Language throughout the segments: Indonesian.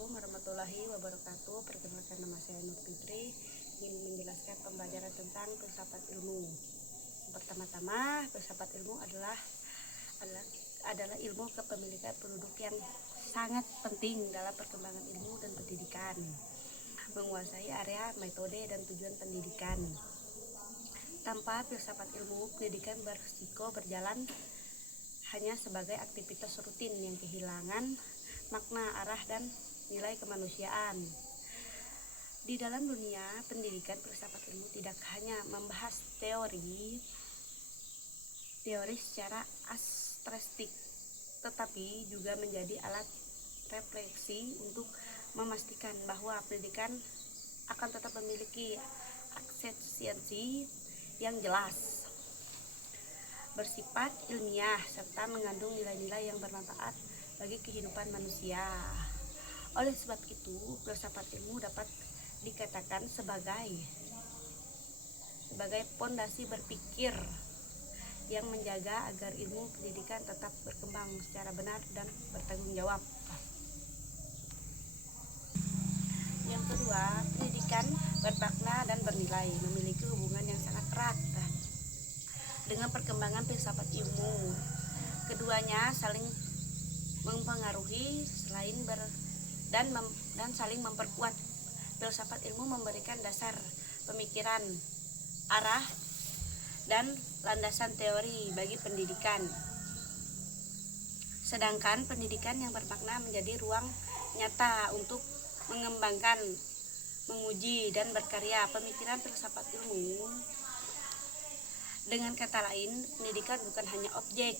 Assalamualaikum warahmatullahi wabarakatuh. Perkenalkan, nama saya Nur Fitri, ingin menjelaskan pembelajaran tentang filsafat ilmu. Pertama-tama, filsafat ilmu adalah ilmu kepemilikan penduduk yang sangat penting dalam perkembangan ilmu dan pendidikan, menguasai area, metode, dan tujuan pendidikan. Tanpa filsafat ilmu, pendidikan berisiko berjalan hanya sebagai aktivitas rutin yang kehilangan makna, arah, dan nilai kemanusiaan. Di dalam dunia pendidikan, filsafat ilmu tidak hanya membahas teori secara abstrak, tetapi juga menjadi alat refleksi untuk memastikan bahwa pendidikan akan tetap memiliki eksistensi yang jelas, bersifat ilmiah, serta mengandung nilai-nilai yang bermanfaat bagi kehidupan manusia. Oleh sebab itu, filsafat ilmu dapat dikatakan sebagai pondasi berpikir yang menjaga agar ilmu pendidikan tetap berkembang secara benar dan bertanggung jawab. Yang kedua, pendidikan bermakna dan bernilai memiliki hubungan yang sangat erat dengan perkembangan filsafat ilmu. Keduanya saling mempengaruhi dan saling memperkuat. Filsafat ilmu memberikan dasar pemikiran, arah, dan landasan teori bagi pendidikan. Sedangkan pendidikan yang bermakna menjadi ruang nyata untuk mengembangkan, menguji, dan berkarya pemikiran filsafat ilmu. Dengan kata lain, pendidikan bukan hanya objek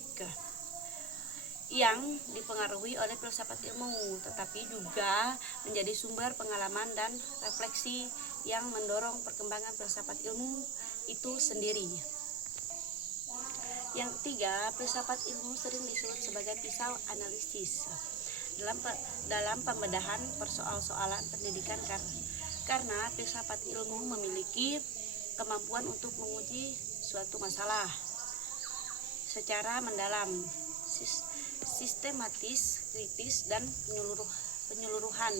yang dipengaruhi oleh filsafat ilmu, tetapi juga menjadi sumber pengalaman dan refleksi yang mendorong perkembangan filsafat ilmu itu sendiri. Yang ketiga, filsafat ilmu sering disebut sebagai pisau analisis dalam pembedahan persoalan pendidikan karena filsafat ilmu memiliki kemampuan untuk menguji suatu masalah secara mendalam, sistematis, kritis, dan penyeluruhan.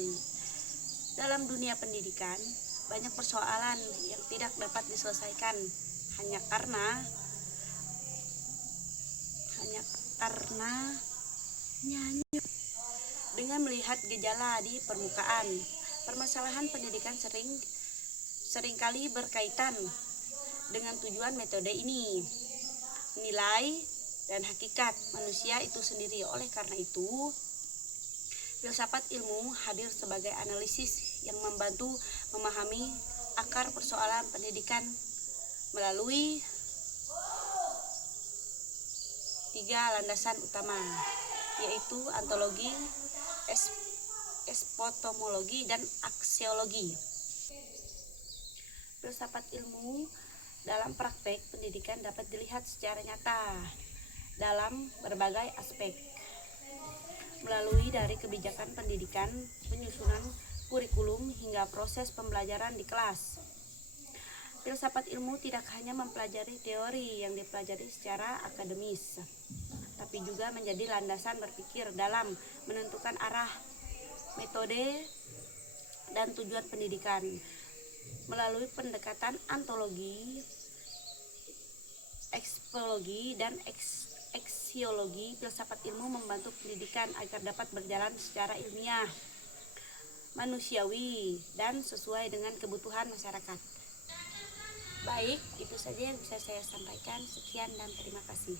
Dalam dunia pendidikan, banyak persoalan yang tidak dapat diselesaikan hanya karena dengan melihat gejala di permukaan. Permasalahan pendidikan seringkali berkaitan dengan tujuan metode ini, nilai, dan hakikat manusia itu sendiri. Oleh karena itu, filsafat ilmu hadir sebagai analisis yang membantu memahami akar persoalan pendidikan melalui 3 landasan utama, yaitu ontologi, epistemologi, dan aksiologi. Filsafat ilmu dalam praktek pendidikan dapat dilihat secara nyata dalam berbagai aspek, melalui dari kebijakan pendidikan, penyusunan kurikulum, hingga proses pembelajaran di kelas. Filsafat ilmu tidak hanya mempelajari teori yang dipelajari secara akademis, tapi juga menjadi landasan berpikir dalam menentukan arah, metode, dan tujuan pendidikan. Melalui pendekatan ontologi, epistemologi, dan aksiologi, filsafat ilmu membantu pendidikan agar dapat berjalan secara ilmiah, manusiawi, dan sesuai dengan kebutuhan masyarakat. Baik, itu saja yang bisa saya sampaikan. Sekian dan terima kasih.